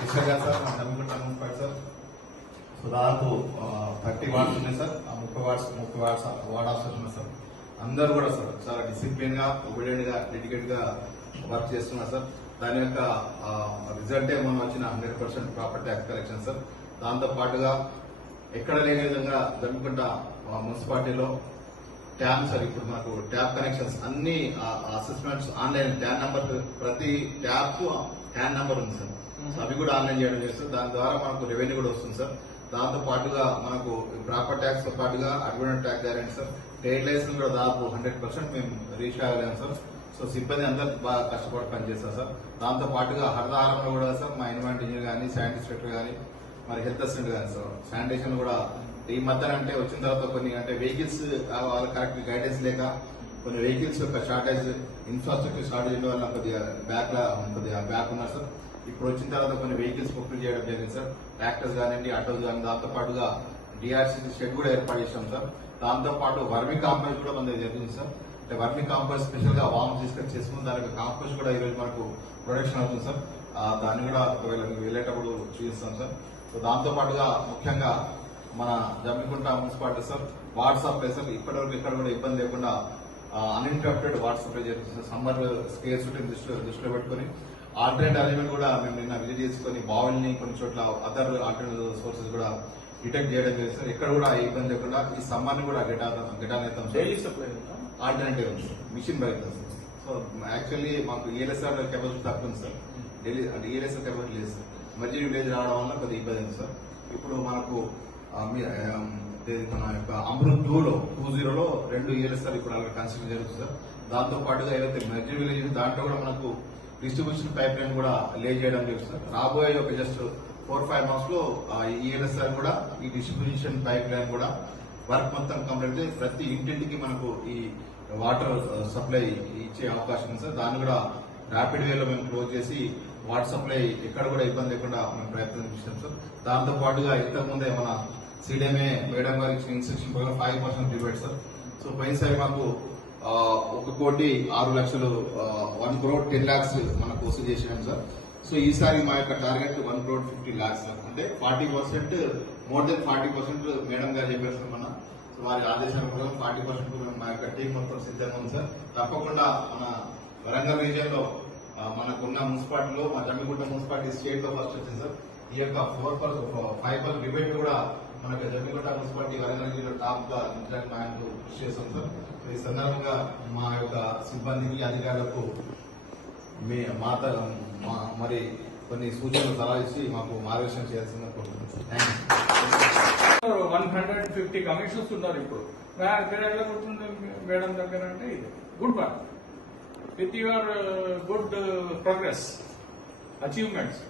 కిషోర్ గారు సార్. మా sir municipality sir. So దాదాపు థర్టీ వార్డ్స్ ఉన్నాయి సార్. ఆ ముప్పై వార్డ్స్ ముప్పై వార్డ్స్ వార్డ్ ఆఫీసర్స్ ఉన్నాయి సార్. అందరు కూడా సార్ చాలా డిసిప్లిన్గా ఒబిడియంట్గా డెడికేట్గా వర్క్ చేస్తున్నారు సార్. దాని యొక్క రిజల్టే మనం వచ్చిన hundred percent proper tax collection sir. దాంతో పాటుగా ఎక్కడ లేని విధంగా జమ్మికుంట మున్సిపాలిటీలో ట్యాబ్ సార్ ఇప్పుడు మనకు ట్యాబ్ కనెక్షన్స్ అన్ని అసెస్మెంట్స్ ఆన్లైన్ ట్యాబ్ నంబర్ ప్రతి ట్యాబ్కు ట్యాబ్ నంబర్ ఉంది సార్. సో అవి కూడా ఆన్లైన్ చేయడం చేస్తారు. దాని ద్వారా మనకు రెవెన్యూ కూడా వస్తుంది సార్. దాంతో పాటుగా మనకు ప్రాపర్ ట్యాక్స్తో పాటుగా advance tax guarantee sir. Trade licence కూడా దాదాపు హండ్రెడ్ పర్సెంట్ మేము రీచ్ అవ్వలేము సార్. సో సిబ్బంది అందరూ బాగా కష్టపడి పనిచేస్తారు సార్. దాంతో పాటుగా హరితహారంలో కూడా సార్ మా ఎన్విరాన్మెంట్ ఇంజనీర్ కానీ శానిటరీ కానీ మరి హెల్త్ అసిస్టెంట్ కానీ సార్. శానిటేషన్ కూడా ఈ మధ్యన అంటే వచ్చిన తర్వాత కొన్ని అంటే వెహికల్స్ వాళ్ళ కరెక్ట్ గైడెన్స్ లేక కొన్ని వెహికల్స్ యొక్క షార్టేజ్ ఇన్ఫ్రాస్ట్రక్చర్ షార్టేజ్ వల్ల కొద్దిగా బ్యాక్ లా కొద్దిగా బ్యాక్ ఉన్నారు సార్. ఇప్పుడు వచ్చిన తర్వాత కొన్ని వెహికల్స్ ప్రొక్యూర్ చేయడం జరిగింది సార్. ట్రాక్టర్స్ కానివ్వండి ఆటోస్ కానీ దాంతో పాటుగా డిఆర్సీ షెడ్ కూడా ఏర్పాటు చేశాం సార్. దాంతో పాటు వర్మి కాంపోస్ట్ కూడా మన జరుగుతుంది జరిగింది సార్. అంటే వర్మి కాంపోస్ట్ స్పెషల్గా వామ్ తీసుకొని చేసుకుని దానికి కాంపోస్ట్ కూడా ఈరోజు మనకు ప్రొడక్షన్ అవుతుంది సార్. దాన్ని కూడా ఒకవేళ మీకు వెళ్ళేటప్పుడు చూపిస్తాం సార్. సో దాంతో పాటుగా ముఖ్యంగా మన Jammikunta municipality sir water supply sir. ఇప్పటివరకు ఇక్కడ కూడా ఇబ్బంది లేకుండా అన్ఇంటరప్టెడ్ జరుగుతుంది సమ్మర్ స్కేర్ షూటింగ్ దృష్టిలో దృష్టిలో పెట్టుకుని ఆల్టర్నేట్ అరేంజ్మెంట్ కూడా మేము నిన్న విజిట్ చేసుకుని బావుల్ని కొన్ని చోట్ల అదర్ ఆల్టర్నేట్ సోర్సెస్ కూడా డిటెక్ట్ చేయడం జరిగింది సార్. ఇక్కడ కూడా ఇబ్బంది లేకుండా ఈ సమ్మర్ని కూడా గిటా గిటానేస్తాం సార్. డైలీ సప్లై ఉందా? Alternative mission bike sir. So actually మాకు E ఈఎల్ఎస్ఆర్ కెపాసిటీ తక్కువ ఉంది సార్. ఢిల్లీ అంటే E ఈఎల్ఎస్ఆర్ కెపాసిటీ లేదు సార్. మధ్య విలేజ్ రావడం వల్ల కొద్దిగా ఇబ్బంది ఉంది సార్. ఇప్పుడు మనకు తన మన యొక్క అమృత్ టూ టూ జీరోలో రెండు E ఈఎల్ఎస్ఆర్ ఇప్పుడు అక్కడ కన్స్ట్రక్షన్ జరుగుతుంది సార్. దాంతో పాటుగా ఏదైతే మధ్య విలేజ్ దాంట్లో కూడా మనకు డిస్ట్రిబ్యూషన్ పైప్ లైన్ కూడా లే చేయడం జరుగుతుంది సార్. రాబోయే ఒక జస్ట్ ఫోర్ ఫైవ్ మంత్స్లో ఈ ఈఎల్ఎస్ఆర్ కూడా ఈ డిస్ట్రిబ్యూషన్ పైప్ లైన్ కూడా వర్క్ మొత్తం కంప్లీట్ అయితే ప్రతి ఇంటింటికి మనకు ఈ వాటర్ సప్లై ఇచ్చే అవకాశం ఉంది సార్. దాన్ని కూడా ర్యాపిడ్ వేలో మేము క్లోజ్ చేసి వాటర్ సప్లై ఎక్కడ కూడా ఇబ్బంది లేకుండా మేము ప్రయత్నం చేస్తాం సార్. దాంతో పాటుగా ఇంతకు ముందే మన సిడిఎంఏ మేడం గారు ఇచ్చిన ఇన్స్ట్రక్షన్ ప్రకారం five percent rebate sir. So పోయినసారి మాకు ఒక కోటి ఆరు లక్షలు వన్ క్రోడ్ టెన్ లాక్స్ మనకు వసూలు చేసినాం సార్. సో ఈసారి మా యొక్క target one crore fifty lakhs sir. అంటే forty percent more than forty percent madam గారు చెప్పారు సార్ మన సో వారి ఆదేశాల ప్రకారం ఫార్టీ పర్సెంట్ మా యొక్క టీం మొత్తం సిద్ధంగా ఉంది సార్. తప్పకుండా మన వరంగల్ రీజియన్లో మనకున్న మున్సిపాలిటీలో మా జమ్మిగుంట మున్సిపాలిటీ స్టేట్లో ఫస్ట్ వచ్చింది సార్. ఈ యొక్క four percent five percent rebate కూడా మనకు జమ్మిగుంట మున్సిపాలిటీ వరంగల్ జిల్లా టాప్గా నించడానికి మా ఆయనకు కృషి చేస్తాం సార్. ఈ సందర్భంగా మా యొక్క సిబ్బందికి అధికారులకు మీ మాత మా- మరి కొన్ని సూచనలు సలహా ఇచ్చి మాకు మార్గదర్శనం చేయాల్సిందని కోరుతున్నాను sir. One hundred fifty commissions ఉన్నారు ఇప్పుడు. ఎట్లా కూర్చుంది మేడం దగ్గర అంటే ఇది. Good work with your good progress achievements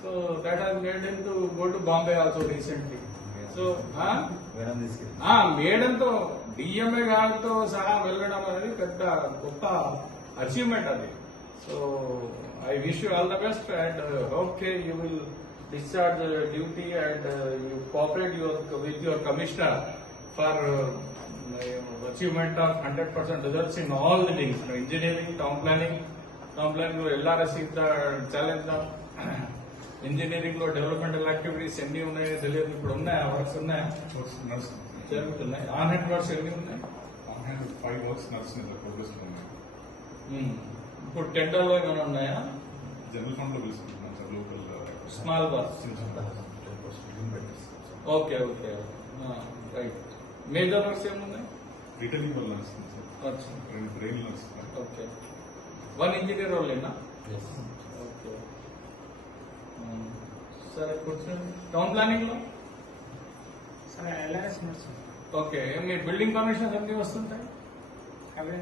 so that has made in to go to Bombay also recently so మేడంతో డిఎంఏ గారితో సహా వెళ్ళడం అనేది పెద్ద గొప్ప అచీవ్మెంట్ అది. So I wish you all the best and okay you will discharge duty and you cooperate your with your commissioner for achievement of hundred percent results in all the things engineering town planning town planning LRS challenge ఇంజనీరింగ్లో developmental activities ఎన్ని ఉన్నాయో తెలియదు. ఇప్పుడు ఉన్నాయా? Works ఉన్నాయా? జరుగుతున్నాయి. On hand works ఎన్ని ఉన్నాయి? ఆన్ హ్యాండ్ ఫైవ్ వర్క్స్ నడుస్తుంది సార్ ప్రోగ్రెస్. ఇప్పుడు టెండర్లో ఏమైనా ఉన్నాయా? జనరల్ ఫండ్లో sir local small works okay okay right major works ఏమున్నాయి రిటర్నింగ్ వల్ల నడుస్తుంది సార్ రెండు నడుస్తుంది ఓకే వన్ ఇంజనీర్ వాళ్ళేనా ఓకే. సరే కూర్చోండి టౌన్ ప్లానింగ్లో? సరే ఎల్ఆర్ఎస్ ఓకే మీ బిల్డింగ్ పర్మిషన్స్ అన్ని వస్తుంటాయి? అవి